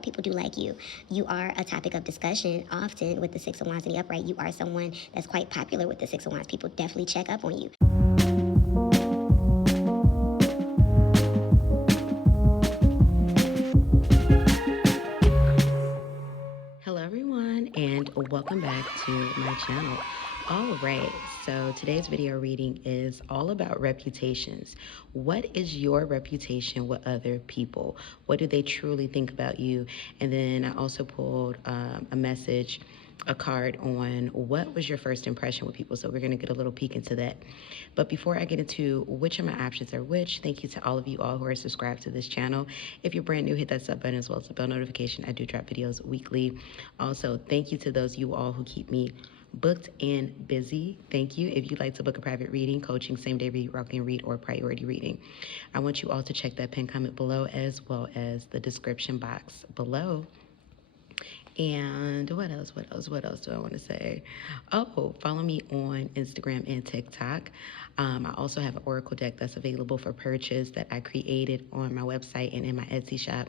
overall, people do like you. You are a topic of discussion often with the Six of Wands in the upright. You are someone that's quite popular with the Six of Wands. People definitely check up on you. Hello everyone, and welcome back to my channel. All right, so today's video reading is all about reputations. What is your reputation with other people? What do they truly think about you? And then I also pulled a card on what was your first impression with people. So we're going to get a little peek into that. But before I get into which of my options are which, thank you to all of you all who are subscribed to this channel. If you're brand new, hit that sub button as well as the bell notification. I do drop videos weekly. Also, thank you to those of you all who keep me booked and busy. Thank you. If you'd like to book a private reading, coaching, same day read, walk-in read, or priority reading, I want you all to check that pinned comment below as well as the description box below. And what else do I want to say? Oh, follow me on Instagram and TikTok. I also have an oracle deck that's available for purchase that I created on my website and in my Etsy shop.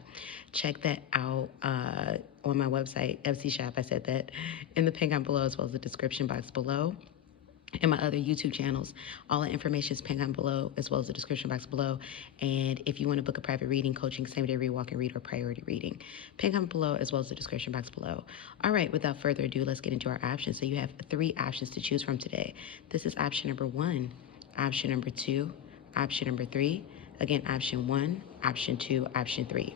Check that out on my website, Etsy shop. I said that in the pin comment below as well as the description box below. And my other YouTube channels. All the information is pinned below as well as the description box below. And if you want to book a private reading, coaching, same day read, walk and read, or priority reading, pinned below as well as the description box below. All right, without further ado, let's get into our options. So you have 3 options to choose from today. This is option number 1, option number 2, option number 3. Again, option 1, option 2, option 3.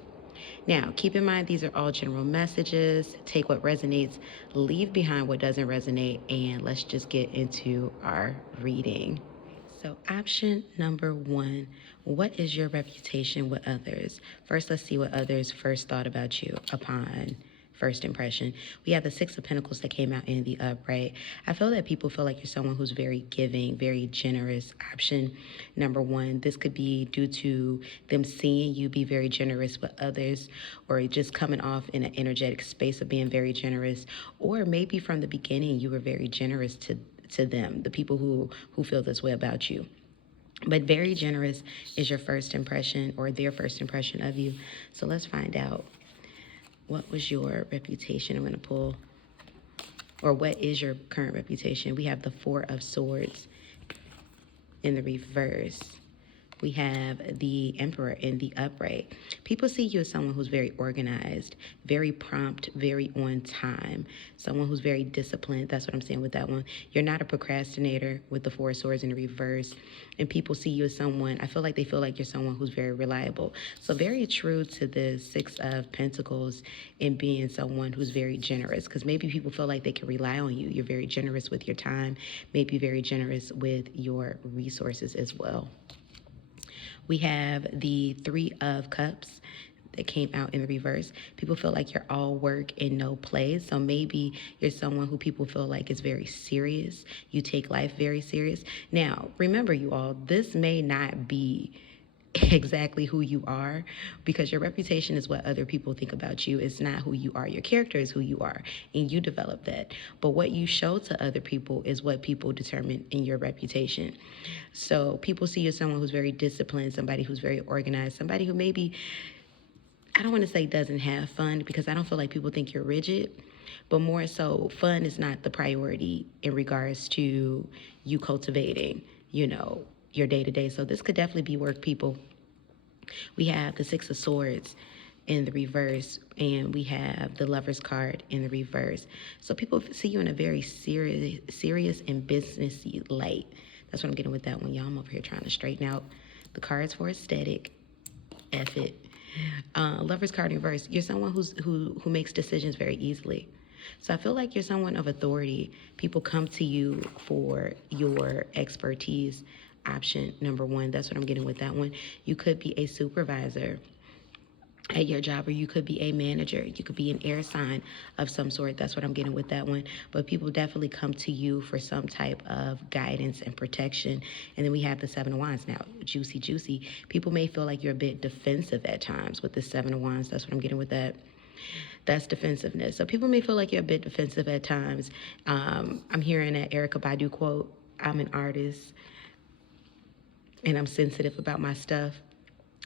Now, keep in mind, these are all general messages. Take what resonates, leave behind what doesn't resonate, and let's just get into our reading. So option number 1, what is your reputation with others? First, let's see what others first thought about you upon first impression. We have the 6 of Pentacles that came out in the upright. I feel that people feel like you're someone who's very giving, very generous. Option number 1, this could be due to them seeing you be very generous with others, or just coming off in an energetic space of being very generous, or maybe from the beginning you were very generous to them, the people who feel this way about you. But very generous is your first impression, or their first impression of you. So let's find out. What was your reputation? I'm going to pull, or what is your current reputation? We have the 4 of Swords in the reverse. We have the Emperor in the upright. People see you as someone who's very organized, very prompt, very on time, someone who's very disciplined. That's what I'm saying with that one. You're not a procrastinator with the 4 of Swords in the reverse. And people see you as someone, I feel like they feel like you're someone who's very reliable. So very true to the 6 of Pentacles in being someone who's very generous, because maybe people feel like they can rely on you. You're very generous with your time, maybe very generous with your resources as well. We have the 3 of Cups that came out in the reverse. People feel like you're all work and no play. So maybe you're someone who people feel like is very serious. You take life very serious. Now, remember you all, this may not be exactly who you are, because your reputation is what other people think about you. It's not who you are. Your character is who you are, and you develop that. But what you show to other people is what people determine in your reputation. So people see you as someone who's very disciplined, somebody who's very organized, somebody who maybe, I don't want to say doesn't have fun, because I don't feel like people think you're rigid, but more so fun is not the priority in regards to you cultivating, your day-to-day. So this could definitely be work, people. We have the 6 of Swords in the reverse, and we have the Lover's card in the reverse. So people see you in a very serious and businessy light. That's what I'm getting with that one, y'all. I'm over here trying to straighten out the cards for aesthetic. F it. Lover's card in reverse. You're someone who makes decisions very easily. So I feel like you're someone of authority. People come to you for your expertise. Option number 1, that's what I'm getting with that one. You could be a supervisor at your job, or you could be a manager. You could be an air sign of some sort. That's what I'm getting with that one. But people definitely come to you for some type of guidance and protection. And then we have the 7 of Wands. Now, juicy. People may feel like you're a bit defensive at times with the 7 of Wands. That's what I'm getting with that. That's defensiveness. So people may feel like you're a bit defensive at times. I'm hearing that Erykah Badu quote, "I'm an artist and I'm sensitive about my stuff."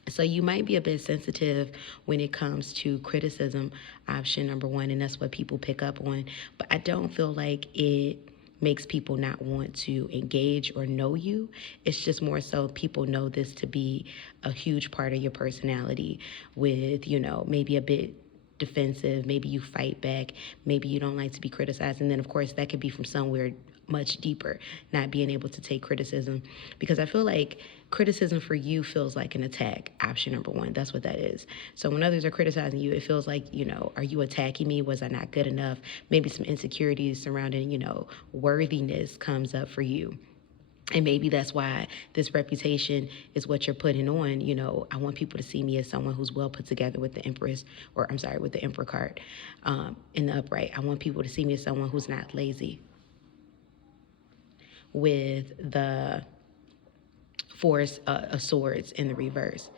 So you might be a bit sensitive when it comes to criticism, option number one, and that's what people pick up on. But I don't feel like it makes people not want to engage or know you. It's just more so people know this to be a huge part of your personality with, maybe a bit defensive, maybe you fight back, maybe you don't like to be criticized. And then, of course, that could be from somewhere much deeper, not being able to take criticism. Because I feel like criticism for you feels like an attack, option number one. That's what that is. So when others are criticizing you, it feels like, are you attacking me? Was I not good enough? Maybe some insecurities surrounding, worthiness comes up for you. And maybe that's why this reputation is what you're putting on. I want people to see me as someone who's well put together with the Empress, or I'm sorry, with the Emperor card in the upright. I want people to see me as someone who's not lazy. With the Force of Swords in the reverse,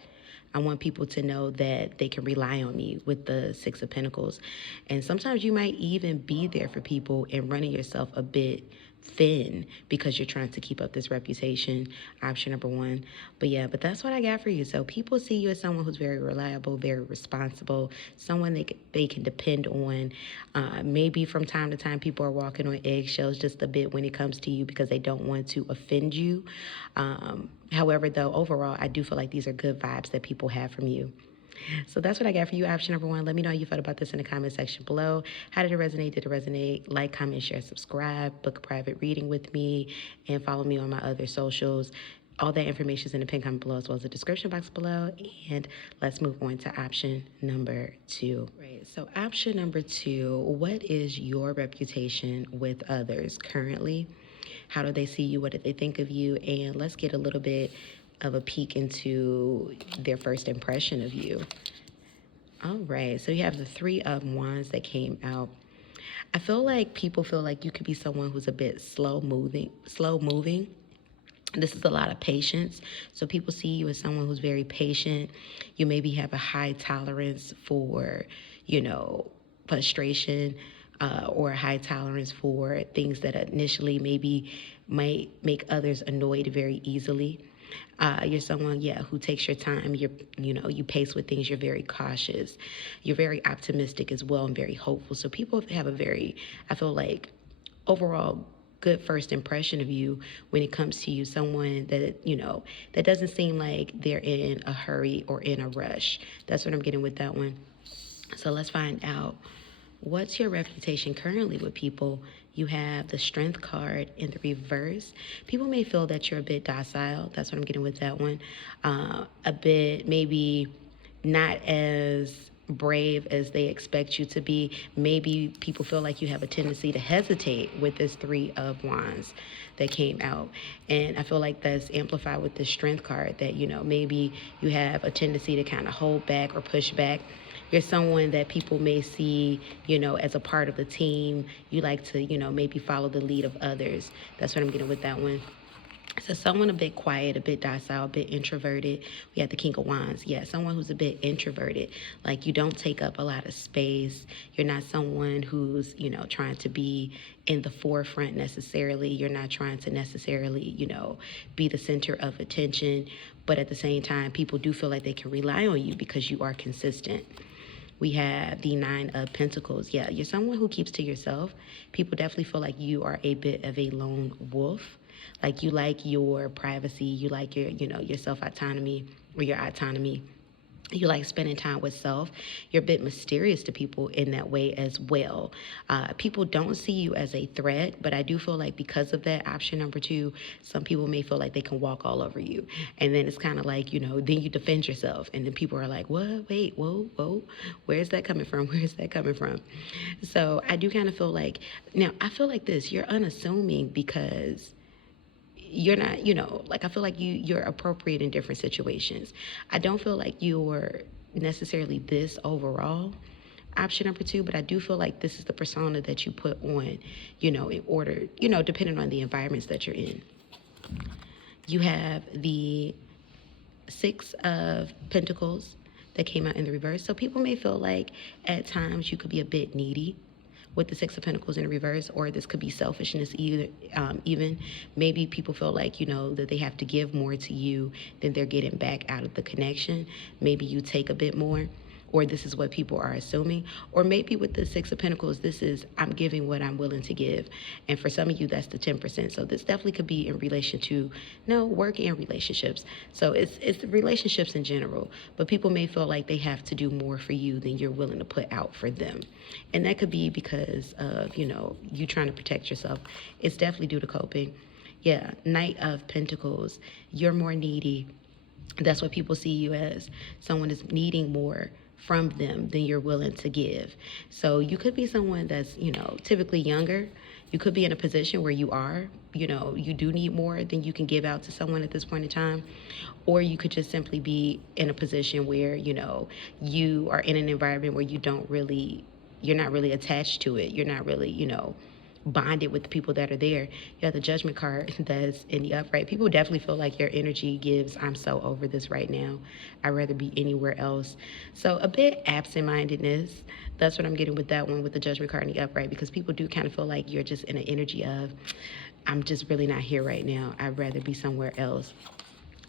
I want people to know that they can rely on me with the Six of Pentacles. And sometimes you might even be there for people and running yourself a bit thin because you're trying to keep up this reputation, option number one. But that's what I got for you. So people see you as someone who's very reliable, very responsible, someone they can depend on. Maybe from time to time people are walking on eggshells just a bit when it comes to you because they don't want to offend you. However, though, overall, I do feel like these are good vibes that people have from you. So that's what I got for you, option number one. Let me know how you felt about this in the comment section below. How did it resonate? Did it resonate? Like, comment, share, subscribe, book a private reading with me, and follow me on my other socials. All that information is in the pinned comment below as well as the description box below. And let's move on to option number two. Right, so option number two, what is your reputation with others currently? How do they see you? What do they think of you? And let's get a little bit of a peek into their first impression of you. All right, so you have the Three of Wands that came out. I feel like people feel like you could be someone who's a bit slow moving. This is a lot of patience. So people see you as someone who's very patient. You maybe have a high tolerance for, frustration, or a high tolerance for things that initially maybe might make others annoyed very easily. You're someone, who takes your time. You pace with things. You're very cautious. You're very optimistic as well and very hopeful. So people have I feel like, overall good first impression of you when it comes to you, someone that, that doesn't seem like they're in a hurry or in a rush. That's what I'm getting with that one. So let's find out. What's your reputation currently with people? You have the Strength card in the reverse. People may feel that you're a bit docile. That's what I'm getting with that one. A bit maybe not as brave as they expect you to be. Maybe people feel like you have a tendency to hesitate with this Three of Wands that came out. And I feel like that's amplified with the Strength card, that, maybe you have a tendency to kind of hold back or push back. You're someone that people may see, as a part of the team. You like to, maybe follow the lead of others. That's what I'm getting with that one. So someone a bit quiet, a bit docile, a bit introverted. We have the King of Wands. Yeah, someone who's a bit introverted. Like, you don't take up a lot of space. You're not someone who's, trying to be in the forefront necessarily. You're not trying to necessarily, be the center of attention. But at the same time, people do feel like they can rely on you because you are consistent. We have the Nine of Pentacles. Yeah, you're someone who keeps to yourself. People definitely feel like you are a bit of a lone wolf. Like, you like your privacy. You like your, your self-autonomy or your autonomy. You like spending time with self. You're a bit mysterious to people in that way as well. People don't see you as a threat, but I do feel like because of that, option number two, some people may feel like they can walk all over you. And then it's kind of like, then you defend yourself. And then people are like, what? Wait, whoa. Where's that coming from? Where's that coming from? So I do kind of feel like, now I feel like this, you're unassuming because you're not, I feel like you're appropriate in different situations. I don't feel like you're necessarily this overall, option number two, but I do feel like this is the persona that you put on, in order, depending on the environments that you're in. You have the Six of Pentacles that came out in the reverse. So people may feel like at times you could be a bit needy with the Six of Pentacles in reverse, or this could be selfishness either. Even maybe people feel like, that they have to give more to you than they're getting back out of the connection. Maybe you take a bit more, or this is what people are assuming. Or maybe with the Six of Pentacles, this is I'm giving what I'm willing to give. And for some of you, that's the 10%. So this definitely could be in relation to work and relationships. So it's relationships in general. But people may feel like they have to do more for you than you're willing to put out for them. And that could be because of, you trying to protect yourself. It's definitely due to coping. Yeah, Knight of Pentacles, you're more needy. That's what people see you as. Someone is needing more from them than you're willing to give. So you could be someone that's, typically younger. You could be in a position where you are, you do need more than you can give out to someone at this point in time. Or you could just simply be in a position where, you are in an environment where you're not really attached to it. You're not really, bonded with the people that are there. You have the Judgment card that's in the upright. People definitely feel like your energy gives, I'm so over this right now. I'd rather be anywhere else. So a bit absent-mindedness. That's what I'm getting with that one, with the Judgment card in the upright, because people do kind of feel like you're just in an energy of, I'm just really not here right now. I'd rather be somewhere else.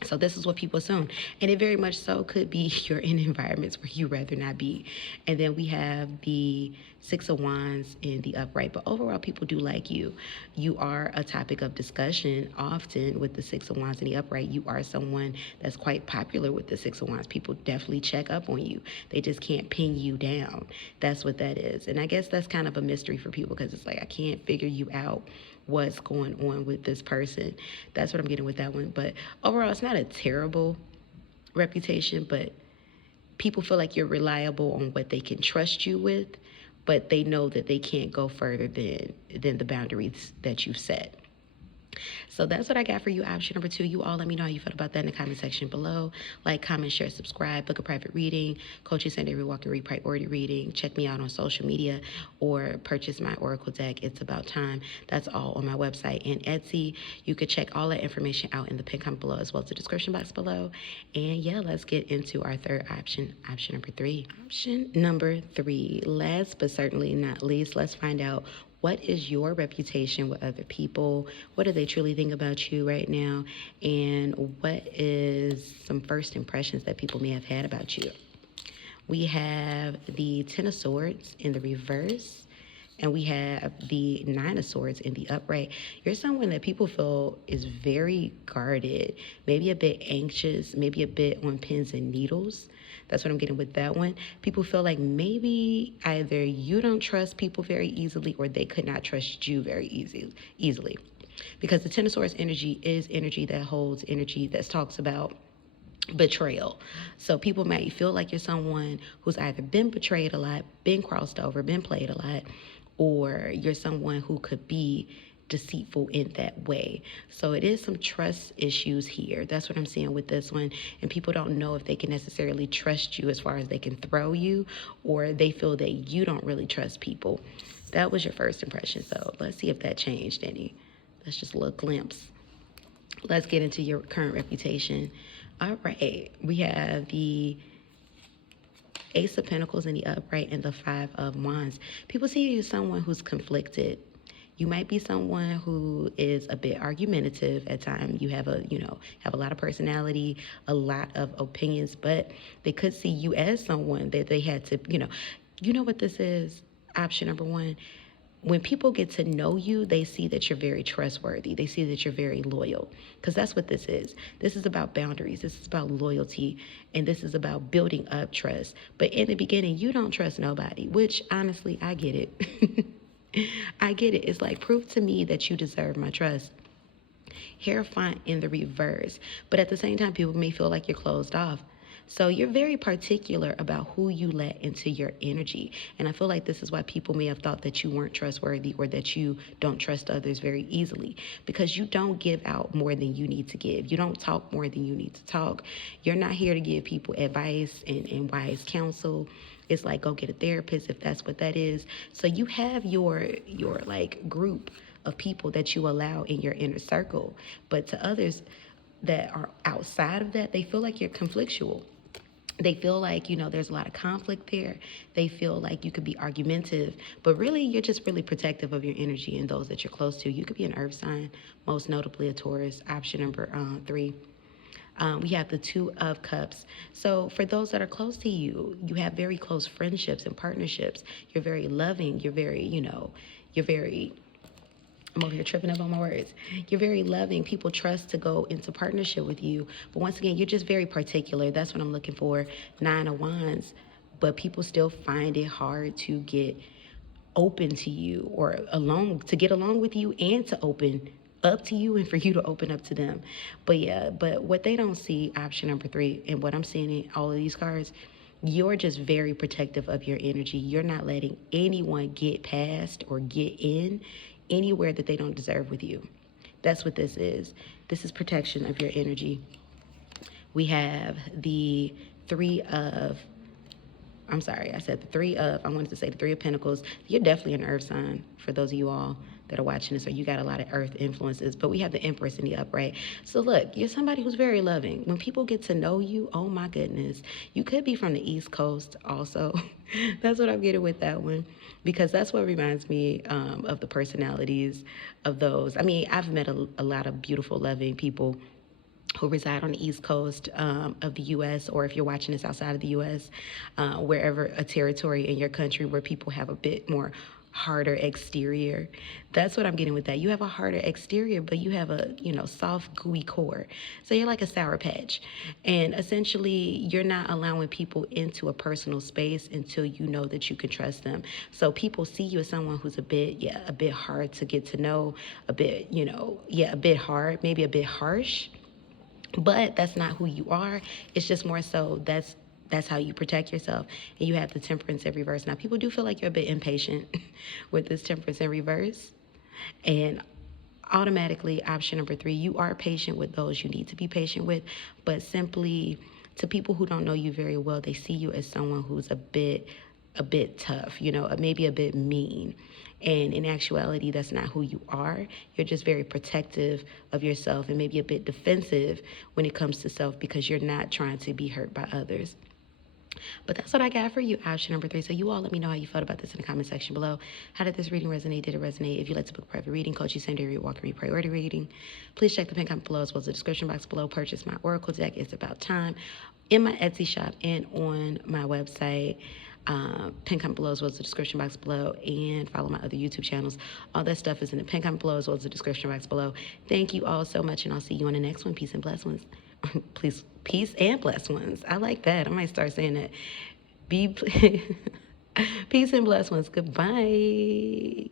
So this is what people assume. And it very much so could be you're in environments where you rather not be. And then we have the Six of Wands in the upright. But overall, people do like you. You are a topic of discussion often with the Six of Wands in the upright. You are someone that's quite popular with the Six of Wands. People definitely check up on you. They just can't pin you down. That's what that is. And I guess that's kind of a mystery for people, because it's like, I can't figure you out. What's going on with this person. That's what I'm getting with that one. But overall, it's not a terrible reputation, but people feel like you're reliable on what they can trust you with, but they know that they can't go further than the boundaries that you've set. So that's what I got for you, option number 2. You all let me know how you felt about that in the comment section below. Like, comment, share, subscribe, book a private reading, coaching Sunday every walk and read priority reading. Check me out on social media or purchase my Oracle deck. It's about time. That's all on my website and Etsy. You could check all that information out in the pinned comment below, as well as the description box below. And yeah, let's get into our third option, option number 3. Option number 3, last but certainly not least, let's find out, what is your reputation with other people? What do they truly think about you right now? And what is some first impressions that people may have had about you? We have the Ten of Swords in the reverse, and we have the Nine of Swords in the upright. You're someone that people feel is very guarded, maybe a bit anxious, maybe a bit on pins and needles. That's what I'm getting with that one. People feel like maybe either you don't trust people very easily, or they could not trust you very easily. Because the Ten of Swords energy is energy that holds energy that talks about betrayal. So people might feel like you're someone who's either been betrayed a lot, been crossed over, been played a lot, or you're someone who could be deceitful in that way. So it is some trust issues here. That's what I'm seeing with this one. And people don't know if they can necessarily trust you as far as they can throw you, or they feel that you don't really trust people. That was your first impression. So let's see if that changed any. That's just a little glimpse. Let's get into your current reputation. All right, we have the Ace of Pentacles in the upright and the Five of Wands. People see you as someone who's conflicted. You might be someone who is a bit argumentative at times. You have a lot of personality, a lot of opinions, but they could see you as someone that they had to, you know what this is? Option number 1. When people get to know you, they see that you're very trustworthy. They see that you're very loyal, because that's what this is. This is about boundaries. This is about loyalty, and this is about building up trust. But in the beginning, you don't trust nobody, which honestly, I get it. I get it. It's like, prove to me that you deserve my trust. Hierophant in the reverse. But at the same time, people may feel like you're closed off. So you're very particular about who you let into your energy. And I feel like this is why people may have thought that you weren't trustworthy, or that you don't trust others very easily, because you don't give out more than you need to give. You don't talk more than you need to talk. You're not here to give people advice and wise counsel. It's like, go get a therapist if that's what that is. So you have your like group of people that you allow in your inner circle. But to others that are outside of that, they feel like you're conflictual. They feel like, there's a lot of conflict there. They feel like you could be argumentative, but really you're just really protective of your energy and those that you're close to. You could be an earth sign, most notably a Taurus. Option number 3. We have the Two of Cups. So for those that are close to you, you have very close friendships and partnerships. You're very loving. You're very, you're very, I'm over here tripping up on my words. You're very loving. People trust to go into partnership with you. But once again, you're just very particular. That's what I'm looking for. 9 of Wands. But people still find it hard to get open to you or to get along with you and to open up to you and for you to open up to them. But what they don't see, option number 3, and what I'm seeing in all of these cards, you're just very protective of your energy. You're not letting anyone get past or get in anywhere that they don't deserve with you. That's what this is. This is protection of your energy. We have the I wanted to say the 3 of Pentacles. You're definitely an earth sign for those of you all that are watching this, or you got a lot of earth influences. But we have the Empress in the upright. So look, you're somebody who's very loving. When people get to know you, oh my goodness, you could be from the East Coast also. That's what I'm getting with that one, because that's what reminds me of the personalities of those. I mean, I've met a lot of beautiful, loving people who reside on the East Coast of the U.S., or if you're watching this outside of the U.S., wherever a territory in your country where people have a bit more harder exterior. That's what I'm getting with that. You have a harder exterior, but you have a, soft, gooey core. So you're like a Sour Patch. And essentially, you're not allowing people into a personal space until you know that you can trust them. So people see you as someone who's a bit hard to get to know, a bit, a bit hard, maybe a bit harsh. But that's not who you are. It's just more so that's how you protect yourself. And you have the Temperance in reverse. Now, people do feel like you're a bit impatient with this Temperance in reverse. And automatically, option number 3, you are patient with those you need to be patient with. But simply, to people who don't know you very well, they see you as someone who's a bit tough, maybe a bit mean. And in actuality, that's not who you are. You're just very protective of yourself and maybe a bit defensive when it comes to self, because you're not trying to be hurt by others. But that's what I got for you, option number 3. So you all let me know how you felt about this in the comment section below. How did this reading resonate? Did it resonate? If you'd like to book a private reading, coaching, secondary, walk-in priority reading, please check the pin comment below as well as the description box below. Purchase my Oracle deck. It's about time in my Etsy shop and on my website. Pin comment below as well as the description box below, and follow my other YouTube channels. All that stuff is in the pin comment below as well as the description box below. Thank you all so much, and I'll see you on the next one. Peace and blessed ones. Please, peace and blessed ones. I like that. I might start saying that. Peace and blessed ones. Goodbye.